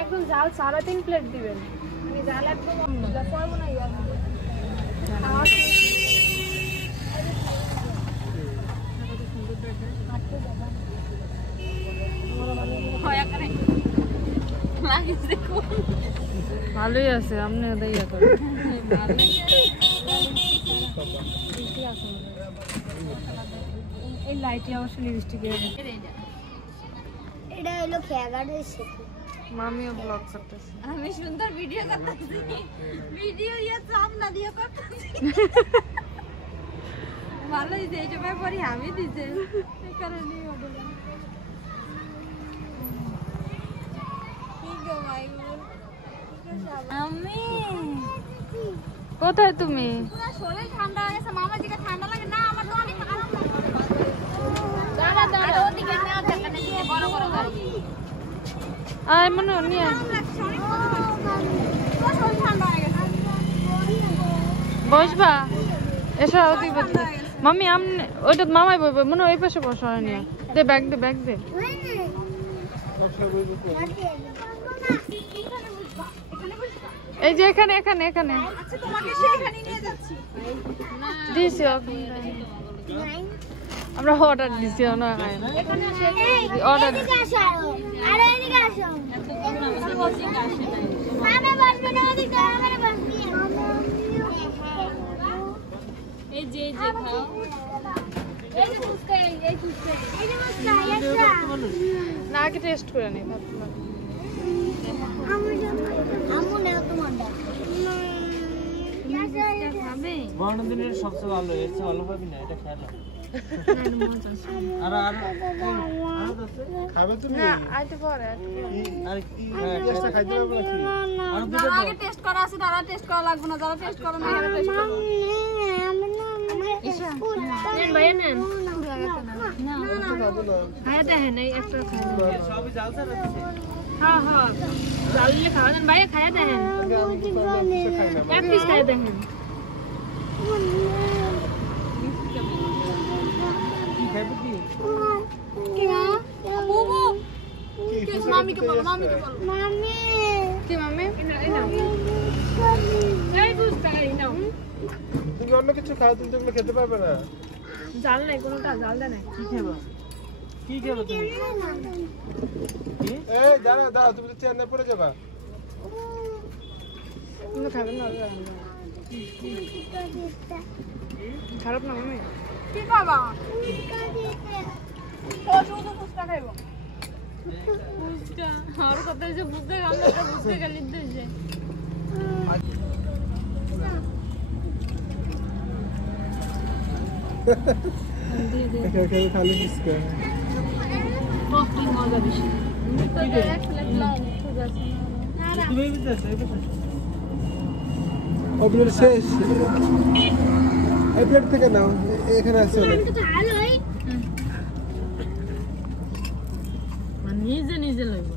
একদম জাল 3.5 প্লেট দিবেন আমি জাল একদম পারবো না ইয়ার ভালোই আছে আপনি দাইয়া করেন এই লাইটে অবশ্য লিপস্টিক এটা হলো খেয়াঘাটের সেতু মামিও ব্লগ করতেছে আমি সুন্দর ভিডিও করতেছি ভিডিও ইয়া সামনে দিয়ে করতেছি ভালোই যে এটা পরে আমি দিতে এই কারণে ওদের ঠিক ভাই আমি কোথায় তুমি পুরো শরীর ঠান্ডা হয়ে গেছে মামা দিকে ঠান্ডা লাগে না আমার তো অনেক আরাম লাগে দাঁড়া দাঁড়া ওদিকে না দেখা না দিকে বড় বড় গাড়ি আয় মনে নিয়ে বসবা এসো ওদিক বসবে মামি আমনে ওইটা মামাই বসবে মনে ওই পাশে বসো নিয়ে দে ব্যাগ দে এই যে এখানে আচ্ছা তোমাকে সেইখানে নিয়ে যাচ্ছি দিছি আমরা অর্ডার দিছি না এখানে অর্ডার এদিকে আসো আরে এদিকে আসো আমি বসবো না ওদিকে আমারে বসবি এই যে খাও এই যে ফুসকা এই যে ফুসকা না আগে টেস্ট করে নি আমু না তোমার বর্ণদিনের সবচেয়ে ভালো এসে ভালো পাবি না এটা খেলা আর খাবে তুমি না আইতে পারে আর কি টেস্টটা খাইতে পারবে নাকি আর দুটো যারা আগে টেস্ট করা আছে তারা টেস্ট করা লাগবে না যারা টেস্ট করে না তারা টেস্ট করবে ঈশা নেন ভাই নেন না ভাই দেখেন এই একটা খাই সবই জাল স্যার আছে হ্যাঁ জাল দিয়ে খাওয়া দেন ভাই খায়া দেখেন এক পিস খায়া দেখেন কি খাইবে কি কি মা বুবু কি মামিকে বলো মামি কি মামি এই ফুসকা এই নাও তুমি অন্য কিছু খাও তুমি তো এগুলো খেতে পারবে না জাল নাই কোনোটা জাল দেয় না কি খাবে তুমি কি এই দাঁড়া তুমি তো চেয়ার পড়ে যাবা তুমি খাবেন না খারাপ না মামি কি খাবা ও শুধু ফুসকা খাইবো ফুসকা আর কত যে ফুসকা আমরা তো ফুসকা খালি দিছে খালি ফুসকা কফি মজা বেশি তো এক প্লেট লাও তুমি এই বিজনেস অপলোড শেষ এই প্লেট থেকে নাও এখানে আছে তো ভালোই নিজে লইব